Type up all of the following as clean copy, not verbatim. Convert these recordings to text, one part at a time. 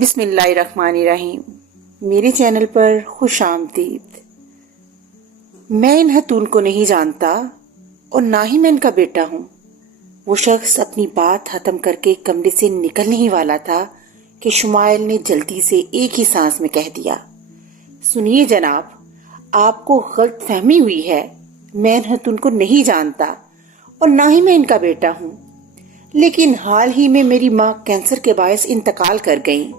بسم اللہ الرحمن الرحیم۔ میرے چینل پر خوش آمدید۔ میں ان خاتون کو نہیں جانتا اور نہ ہی میں ان کا بیٹا ہوں۔ وہ شخص اپنی بات ختم کر کے کمرے سے نکلنے ہی والا تھا کہ شمائل نے جلدی سے ایک ہی سانس میں کہہ دیا، سنیے جناب، آپ کو غلط فہمی ہوئی ہے۔ میں ان خاتون کو نہیں جانتا اور نہ ہی میں ان کا بیٹا ہوں، لیکن حال ہی میں میری ماں کینسر کے باعث انتقال کر گئیں۔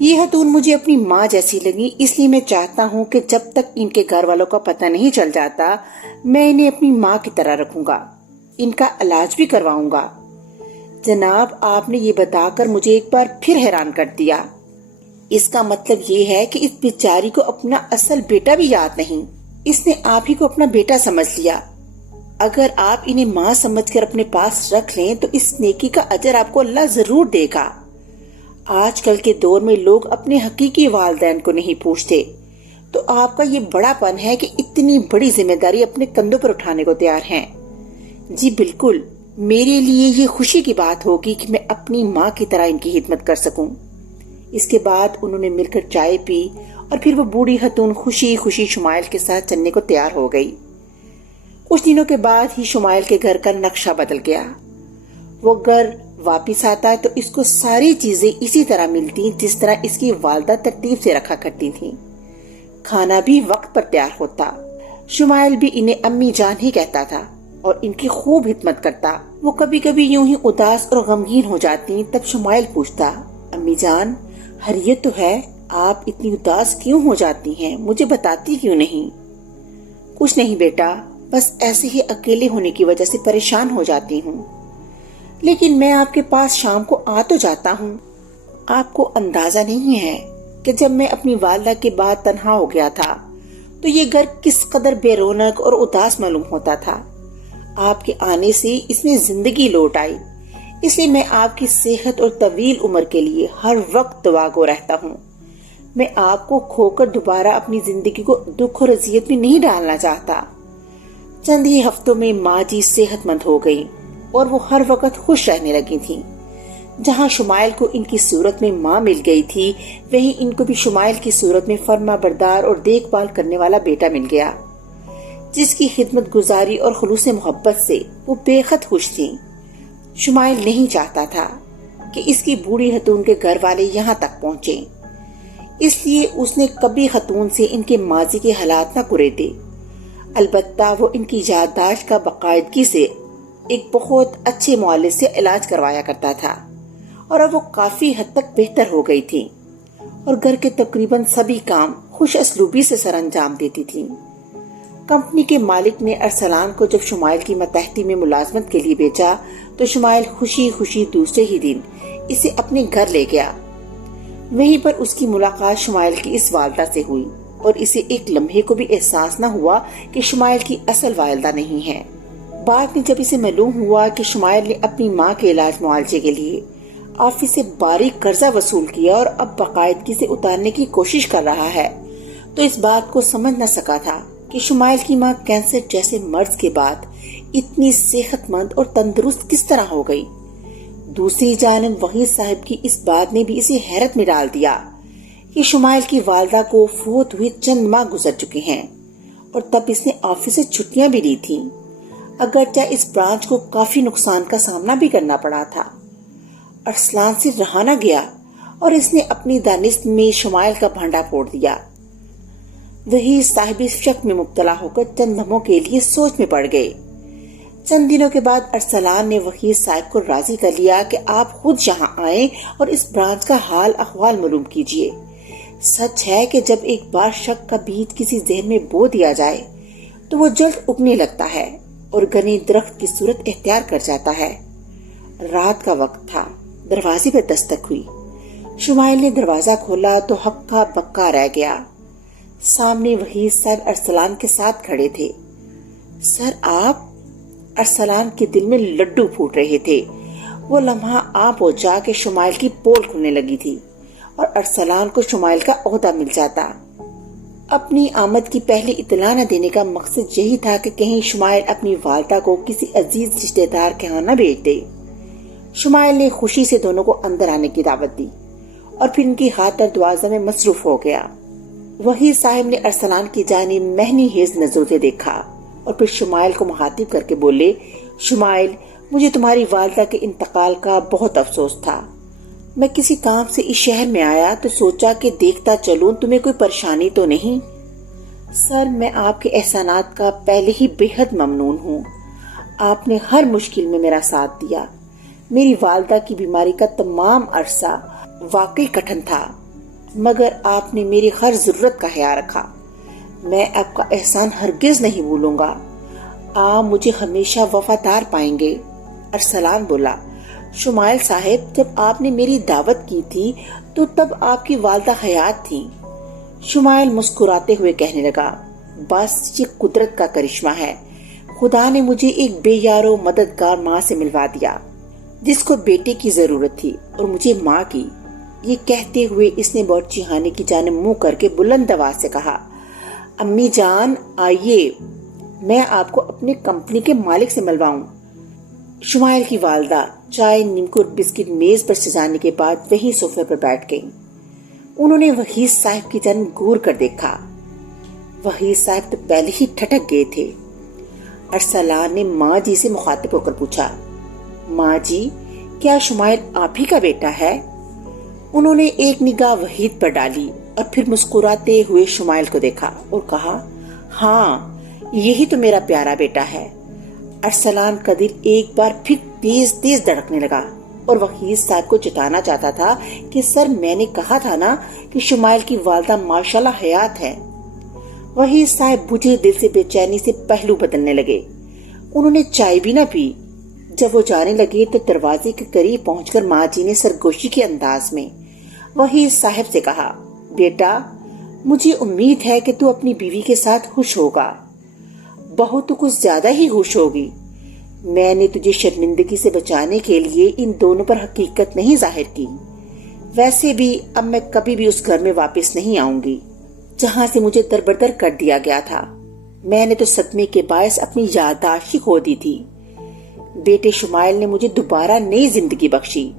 یہ خاتون مجھے اپنی ماں جیسی لگی، اس لیے میں چاہتا ہوں کہ جب تک ان کے گھر والوں کا پتہ نہیں چل جاتا میں انہیں اپنی ماں کی طرح رکھوں گا، ان کا علاج بھی کرواؤں گا۔ جناب، آپ نے یہ بتا کر مجھے ایک بار پھر حیران کر دیا۔ اس کا مطلب یہ ہے کہ اس بیچاری کو اپنا اصل بیٹا بھی یاد نہیں، اس نے آپ ہی کو اپنا بیٹا سمجھ لیا۔ اگر آپ انہیں ماں سمجھ کر اپنے پاس رکھ لیں تو اس نیکی کا اجر آپ کو اللہ ضرور دے گا۔ آج کل کے دور میں لوگ اپنے حقیقی والدین کو نہیں پوچھتے، تو آپ کا یہ بڑا پن ہے کہ اتنی بڑی ذمہ داری اپنے کندھوں پر اٹھانے کو تیار ہیں۔ جی بالکل، میرے لیے یہ خوشی کی بات ہوگی کہ میں اپنی ماں کی طرح ان کی خدمت کر سکوں۔ اس کے بعد انہوں نے مل کر چائے پی اور پھر وہ بوڑھی خاتون خوشی خوشی شمائل کے ساتھ چلنے کو تیار ہو گئی۔ کچھ دنوں کے بعد ہی شمائل کے گھر کا نقشہ بدل گیا۔ وہ گھر واپس آتا تو اس کو ساری چیزیں اسی طرح ملتی جس طرح اس کی والدہ ترتیب سے رکھا کرتی تھی۔ کھانا بھی وقت پر تیار ہوتا۔ شمائل بھی انہیں امی جان ہی کہتا تھا اور ان کی خوب خدمت کرتا۔ وہ کبھی کبھی یوں ہی اداس اور غمگین ہو جاتی، تب شمائل پوچھتا، امی جان خیریت تو ہے؟ آپ اتنی اداس کیوں ہو جاتی ہیں؟ مجھے بتاتی کیوں نہیں؟ کچھ نہیں بیٹا، بس ایسے ہی اکیلے ہونے کی وجہ سے پریشان ہو جاتی ہوں، لیکن میں آپ کے پاس شام کو آ تو جاتا ہوں۔ آپ کو اندازہ نہیں ہے کہ جب میں اپنی والدہ کے بعد تنہا ہو گیا تھا تو یہ گھر کس قدر بے رونق اور اداس معلوم ہوتا تھا۔ آپ کے آنے سے اس میں زندگی لوٹ آئی، اس لیے میں آپ کی صحت اور طویل عمر کے لیے ہر وقت دعا گو رہتا ہوں۔ میں آپ کو کھو کر دوبارہ اپنی زندگی کو دکھ اور اذیت میں نہیں ڈالنا چاہتا۔ چند ہی ہفتوں میں ماں جی صحت مند ہو گئی اور وہ ہر وقت خوش رہنے لگی تھیں۔ جہاں شمائل کو ان کی صورت میں ماں مل گئی تھی، وہیں ان کو بھی شمائل کی صورت میں فرما بردار اور دیکھ بھال کرنے والا بیٹا مل گیا، جس کی خدمت گزاری اور خلوص محبت سے وہ بے حد خوش تھیں۔ شمائل نہیں چاہتا تھا کہ اس کی بوڑھی خاتون کے گھر والے یہاں تک پہنچیں، اس لیے اس نے کبھی خاتون سے ان کے ماضی کے حالات نہ کریدے۔ البتہ وہ ان کی یادداشت کا باقاعدگی سے ایک بہت اچھے معالج سے علاج کروایا کرتا تھا، اور اب وہ کافی حد تک بہتر ہو گئی تھی اور گھر کے تقریباً سبھی کام خوش اسلوبی سے سر انجام دیتی تھی۔ کمپنی کے مالک نے ارسلان کو جب شمائل کی ماتحتی میں ملازمت کے لیے بھیجا تو شمائل خوشی خوشی دوسرے ہی دن اسے اپنے گھر لے گیا۔ وہیں پر اس کی ملاقات شمائل کی اس والدہ سے ہوئی اور اسے ایک لمحے کو بھی احساس نہ ہوا کہ شمائل کی اصل والدہ نہیں ہے۔ بعد میں جب اسے معلوم ہوا کہ شمائل نے اپنی ماں کے علاج معالجے کے لیے آفس سے باریک قرضہ وصول کیا اور اب باقاعدگی سے اتارنے کی کوشش کر رہا ہے، تو اس بات کو سمجھ نہ سکا تھا کہ شمائل کی ماں کینسر جیسے مرض کے بعد اتنی صحت مند اور تندرست کس طرح ہو گئی۔ دوسری جانب وحید صاحب کی اس بات نے بھی اسے حیرت میں ڈال دیا کہ شمائل کی والدہ کو فوت ہوئے چند ماہ گزر چکے ہیں اور تب اس نے آفس سے چھٹیاں بھی لی تھی، اگرچہ اس برانچ کو کافی نقصان کا سامنا بھی کرنا پڑا تھا۔ ارسلان سے رہا نہ گیا اور اس نے اپنی دانست میں شمائل کا بھانڈا پھوڑ دیا۔ وہی صاحب شک میں مبتلا ہو کر چند لمحوں کے لیے سوچ میں پڑ گئے۔ چند دنوں کے بعد ارسلان نے وحید صاحب کو راضی کر لیا کہ آپ خود یہاں آئیں اور اس برانچ کا حال احوال معلوم کیجیے۔ سچ ہے کہ جب ایک بار شک کا بیج کسی ذہن میں بو دیا جائے تو وہ جلد اگنے لگتا ہے اور گھنے درخت کی صورت اختیار کر جاتا ہے۔ رات کا وقت تھا، دروازے پر دستک ہوئی۔ شمائل نے دروازہ کھولا تو ہکا بکا رہ گیا۔ سامنے وحید صاحب ارسلان کے ساتھ کھڑے تھے۔ سر آپ؟ ارسلان کے دل میں لڈو پھوٹ رہے تھے۔ وہ لمحہ آ پہنچا کہ شمائل کی پول کھلنے لگی تھی اور ارسلان کو شمائل کا عہدہ مل جاتا۔ اپنی آمد کی پہلی اطلاع نہ دینے کا مقصد یہی تھا کہ کہیں شمائل اپنی والدہ کو کسی عزیز رشتہ دار کے ہاں نہ بھیج دے۔ شمائل نے خوشی سے دونوں کو اندر آنے کی دعوت دی اور پھر ان کی ہاتھ دروازہ میں مصروف ہو گیا۔ وحید صاحب نے ارسلان کی جانب مہنی ہیز نظروں سے دیکھا اور پھر شمائل کو مخاطب کر کے بولے، شمائل، مجھے تمہاری والدہ کے انتقال کا بہت افسوس تھا۔ میں کسی کام سے اس شہر میں آیا تو سوچا کہ دیکھتا چلوں تمہیں کوئی پریشانی تو نہیں۔ سر، میں آپ کے احسانات کا پہلے ہی بے حد ممنون ہوں۔ آپ نے ہر مشکل میں میرا ساتھ دیا۔ میری والدہ کی بیماری کا تمام عرصہ واقعی کٹھن تھا، مگر آپ نے میری ہر ضرورت کا خیال رکھا۔ میں آپ کا احسان ہرگز نہیں بھولوں گا۔ آپ مجھے ہمیشہ وفادار پائیں گے۔ ارسلان بولا، شمائل صاحب، جب آپ نے میری دعوت کی تھی تو تب آپ کی والدہ حیات تھی۔ شمائل مسکراتے ہوئے کہنے لگا، بس یہ قدرت کا کرشمہ ہے۔ خدا نے مجھے ایک بے یار و مددگار ماں سے ملوا دیا جس کو بیٹے کی ضرورت تھی اور مجھے ماں کی۔ یہ کہتے ہوئے اس نے باورچی خانے کی جانب منہ کر کے بلند آواز سے کہا، امی جان آئیے، میں آپ کو اپنی کمپنی کے مالک سے ملواؤں۔ شمائل کی والدہ چائے، نیمکو اور بسکٹ میز پر سجانے کے بعد وہیں صوفے پر بیٹھ گئیں۔ انہوں نے وحید صاحب کی جانب گور کر دیکھا۔ وحید صاحب تو پہلے ہی ٹھٹک گئے تھے۔ ارسلان نے ماں جی سے مخاطب ہو کر پوچھا، ماں جی، کیا شمائل آپ ہی کا بیٹا ہے؟ انہوں نے ایک نگاہ وحید پر ڈالی اور پھر مسکراتے ہوئے شمائل کو دیکھا اور کہا، ہاں، یہی تو میرا پیارا بیٹا ہے۔ ارسلان کا دل ایک بار پھر تیز تیز دھڑکنے لگا اور وحید صاحب کو جتانا چاہتا تھا کہ سر، میں نے کہا تھا نا کہ شمائل کی والدہ ماشاءاللہ حیات ہے۔ وحید صاحب بجھے دل سے بے چینی سے پہلو بدلنے لگے۔ انہوں نے چائے بھی نہ پی۔ جب وہ جانے لگے تو دروازے کے قریب پہنچ کر ماں جی نے سرگوشی کے انداز میں وحید صاحب سے کہا، بیٹا، مجھے امید ہے کہ تو اپنی بیوی کے ساتھ خوش ہوگا۔ بہو تو کچھ زیادہ ہی خوش ہوگی۔ میں نے تجھے شرمندگی سے بچانے کے لیے ان دونوں پر حقیقت نہیں ظاہر کی۔ ویسے بھی اب میں کبھی بھی اس گھر میں واپس نہیں آؤں گی جہاں سے مجھے دربدر کر دیا گیا تھا۔ میں نے تو صدمے کے باعث اپنی یادداشت ہی کھو دی تھی۔ بیٹے شمائل نے مجھے دوبارہ نئی زندگی بخشی۔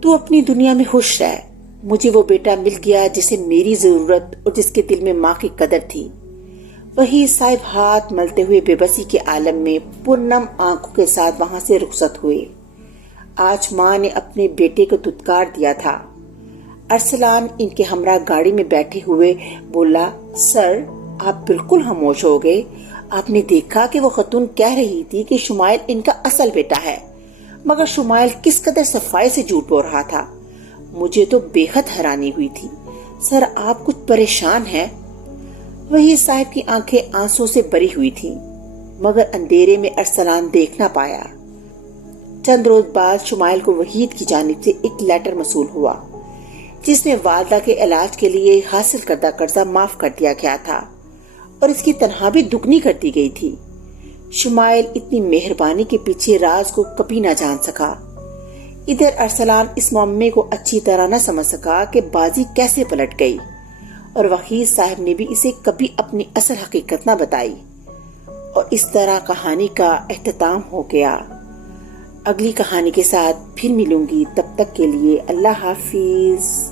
تو اپنی دنیا میں خوش رہ۔ مجھے وہ بیٹا مل گیا جسے میری ضرورت اور جس کے دل میں ماں کی قدر تھی۔ وحید صاحب ہاتھ ملتے ہوئے بے بسی کے عالم میں پرنم آنکھوں کے ساتھ وہاں سے رخصت ہوئے۔ آج ماں نے اپنے بیٹے کو دھتکار دیا تھا۔ ارسلان ان کے ہمراہ گاڑی میں بیٹھے ہوئے بولا، سر، آپ بالکل خاموش ہو گئے۔ آپ نے دیکھا کہ وہ خاتون کہہ رہی تھی کہ شمائل ان کا اصل بیٹا ہے، مگر شمائل کس قدر صفائی سے جھوٹ بول رہا تھا۔ مجھے تو بے حد حیرانی ہوئی تھی۔ سر، آپ کچھ پریشان ہیں؟ وحید صاحب کی آنکھیں آنسوں سے بری ہوئی تھیں، مگر اندھیرے میں ارسلان دیکھ نہ پایا۔ چند روز بعد شمائل کو وحید کی جانب سے ایک لیٹر موصول ہوا جس میں والدہ کے علاج کے لیے حاصل کردہ قرضہ معاف کر دیا گیا تھا اور اس کی تنخواہ بھی دگنی کر دی گئی تھی۔ شمائل اتنی مہربانی کے پیچھے راز کو کبھی نہ جان سکا۔ ادھر ارسلان اس معاملے کو اچھی طرح نہ سمجھ سکا کہ بازی کیسے پلٹ گئی، اور وحید صاحب نے بھی اسے کبھی اپنی اصل حقیقت نہ بتائی، اور اس طرح کہانی کا اختتام ہو گیا۔ اگلی کہانی کے ساتھ پھر ملوں گی، تب تک کے لیے اللہ حافظ۔